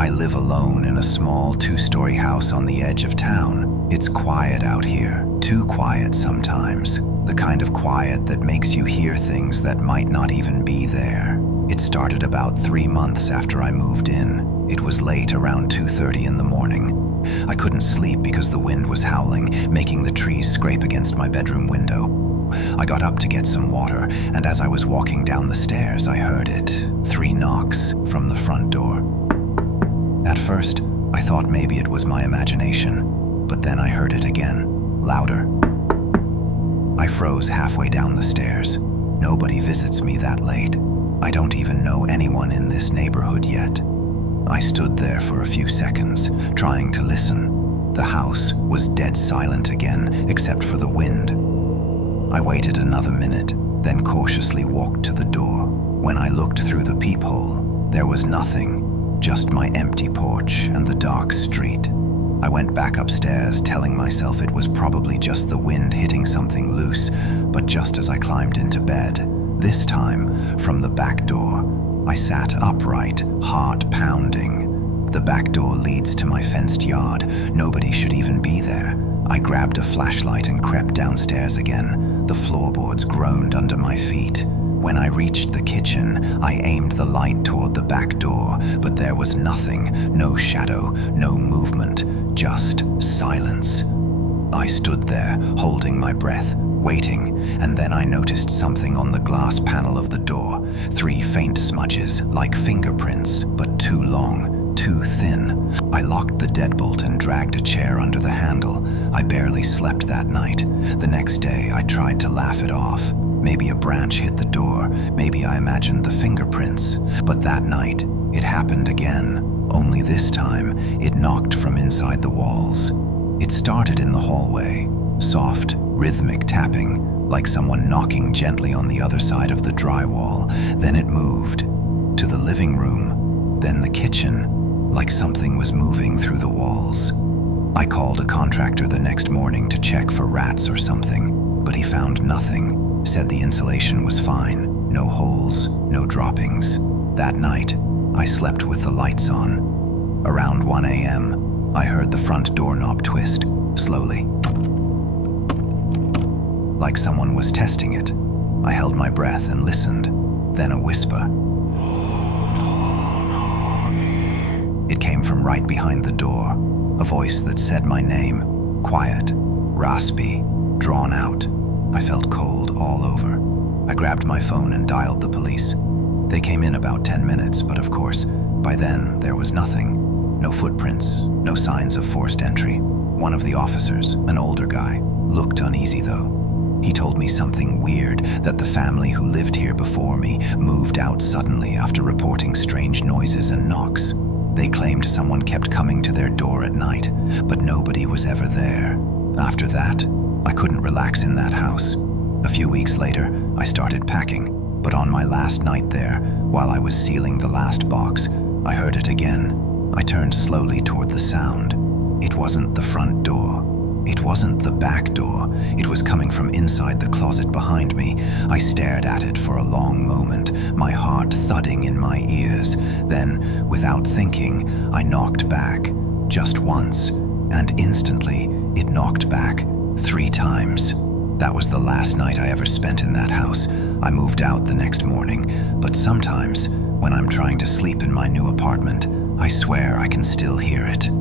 I live alone in a small two-story house on the edge of town. It's quiet out here, too quiet sometimes. The kind of quiet that makes you hear things that might not even be there. It started about 3 months after I moved in. It was late, around 2:30 in the morning. I couldn't sleep because the wind was howling, making the trees scrape against my bedroom window. I got up to get some water, and as I was walking down the stairs, I heard it. 3 knocks from the front door. At first, I thought maybe it was my imagination, but then I heard it again, louder. I froze halfway down the stairs. Nobody visits me that late. I don't even know anyone in this neighborhood yet. I stood there for a few seconds, trying to listen. The house was dead silent again, except for the wind. I waited another minute, then cautiously walked to the door. When I looked through the peephole, there was nothing, just my empty porch and the dark street. I went back upstairs, telling myself it was probably just the wind hitting something loose, but just as I climbed into bed, this time from the back door, I sat upright, heart pounding. The back door leads to my fenced yard. Nobody should even be there. I grabbed a flashlight and crept downstairs again. The floorboards groaned under my feet. When I reached the kitchen, I aimed the light toward the back door, but there was nothing, no shadow, no movement, just silence. I stood there, holding my breath, waiting, and then I noticed something on the glass panel of the door. 3 faint smudges, like fingerprints, but too long, too thin. I locked the deadbolt and dragged a chair under the handle. I barely slept that night. The next day, I tried to laugh it off. Maybe a branch hit the door, maybe I imagined the fingerprints. But that night, it happened again. Only this time, it knocked from inside the walls. It started in the hallway, soft, rhythmic tapping, like someone knocking gently on the other side of the drywall. Then it moved to the living room, then the kitchen, like something was moving through the walls. I called a contractor the next morning to check for rats or something, but he found nothing. Said the insulation was fine, no holes, no droppings. That night, I slept with the lights on. Around 1 a.m., I heard the front doorknob twist, slowly. Like someone was testing it. I held my breath and listened, then a whisper. It came from right behind the door, a voice that said my name, quiet, raspy, drawn out. I felt cold all over. I grabbed my phone and dialed the police. They came in about 10 minutes, but of course, by then there was nothing. No footprints, no signs of forced entry. One of the officers, an older guy, looked uneasy though. He told me something weird, that the family who lived here before me moved out suddenly after reporting strange noises and knocks. They claimed someone kept coming to their door at night, but nobody was ever there. After that, I couldn't relax in that house. A few weeks later, I started packing, but on my last night there, while I was sealing the last box, I heard it again. I turned slowly toward the sound. It wasn't the front door. It wasn't the back door. It was coming from inside the closet behind me. I stared at it for a long moment, my heart thudding in my ears. Then, without thinking, I knocked back, just once, and instantly, it knocked back 3 times. That was the last night I ever spent in that house. I moved out the next morning, but sometimes, when I'm trying to sleep in my new apartment, I swear I can still hear it.